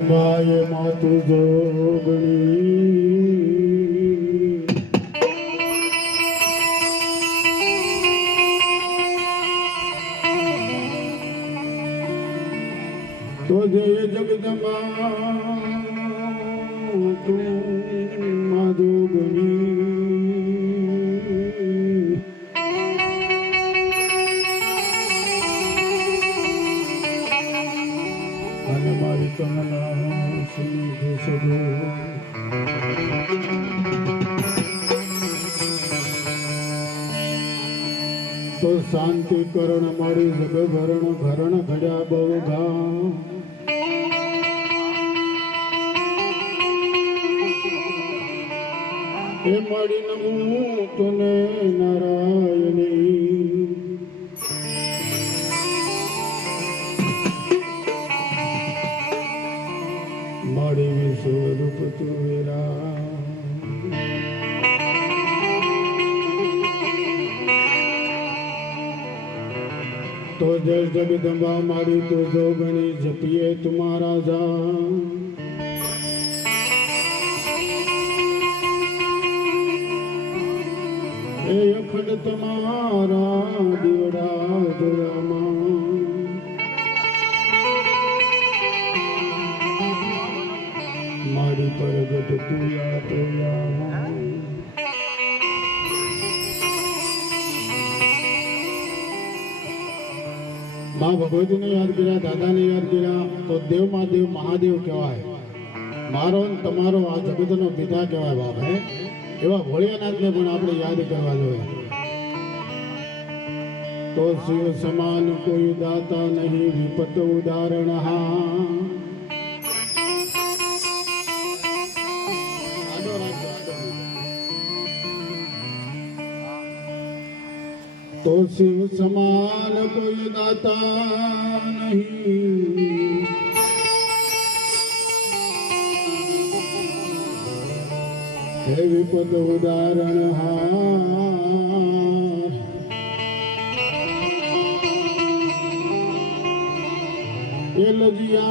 My માતુ જોગણી તો જય જગદંબા તું મા જોગણી અને મારી કમલા સિંધુ સદો તો શાંતિ કરણ મારી જગભરણ ઘરણ ઘડ્યા બહુ ગા એ મારી નમું તને નારાયણી મારી વિશ્વરૂપ તુવેરા તો જય જગદંબા મારી તો જોગણી જપીએ તુમારા જા એ અખંડ તમારા દીવડા જોયામાં મારી પરગટ તુયા તોયા મા ભગવતીને યાદ કર્યા, દાદાને યાદ કર્યા તો દેવમાં દેવ મહાદેવ કહેવાય. મારો ને તમારો આ જગતનો પિતા કહેવાય બાપ. હે એવા ભોળિયાનાથને પણ આપણે યાદ કરવા જોઈએ. તો શિવ સમાન કોઈ દાતા નહીં વિપત ઉદાહરણ હા તો શિવ સમાન કોઈ દાતા નહીં હે વિપદ ઉદાહરણ હાર ये लजिया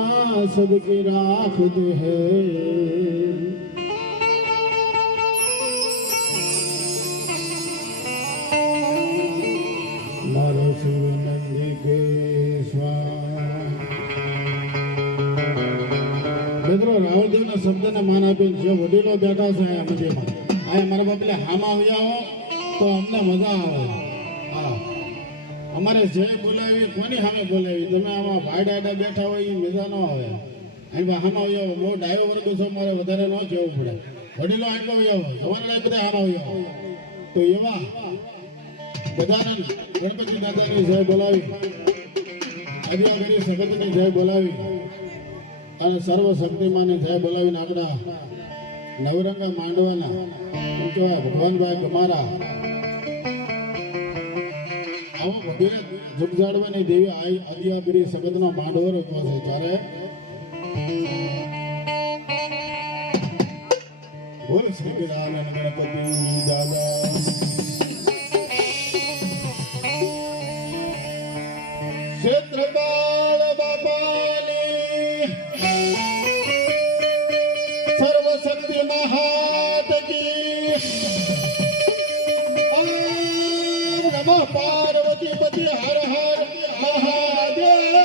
सबके राखते हैं मारो शिवानंदी के મિત્રો રાવળદેવના શબ્દને માન આપીને જે વડીલો બેઠા છે અહીંયા મંદિરમાં અહીંયા મારા બાપલે હામાં આવ્યા હો તો અમને મજા આવે. હા અમારે જે બોલાવી કોની સામે બોલાવી તમે આમાં ભાડાડા બેઠા હોય એ મજા ન આવે. અહીં હામાં આવ્યા બહુ ડાયો વર્ગ છો મારે વધારે ન કહેવું પડે. વડીલો આટલો આવ્યા તમારે બધા હામાં આવ્યા તો એવા ગજાનન ગણપતિ દાદાની જય બોલાવી આદિવાગરી સગતની જય બોલાવી અને સર્વ શક્તિમાને જય બોલાવીને આપણા નવરંગા માંડવાના એમ કહેવાય ભગવાનભાઈ ગમારા આવો ભગીરથ જગજાડવાની દેવી આદિવાગરી સગતનો માંડવો રચ્યો છે. ત્યારે બોલ શ્રી ગજાનન ગણપતિ દાદા ક્ષેત્રપાલ બાપાની સર્વશક્તિ મહાત કી ઓમ નમઃ પાર્વતી પતિ હર હર મહાદેવ.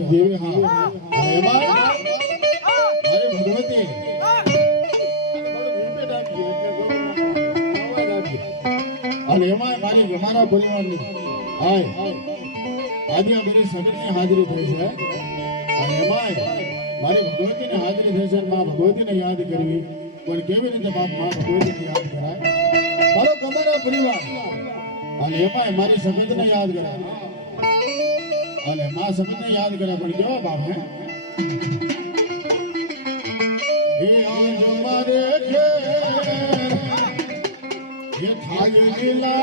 ભયાનક દેવી હા અને એમાં મારી ભગવતી અને એમાં મારી અમારા પરિવારની હાય આજે આ બધી સગતની હાજરી થઈ છે અને એમાં મારી ભગવતીની હાજરી થઈ છે અને મા ભગવતીને યાદ કરવી પણ કેવી રીતે બાપ મા ભગવતીને યાદ કરાય મારો તમારા પરિવાર અને એમાં મારી સગતને યાદ કરાય અને મા સગતને યાદ કરે પણ કેવા બાપ હે આજ મારે ઘેર એ થાય લીલા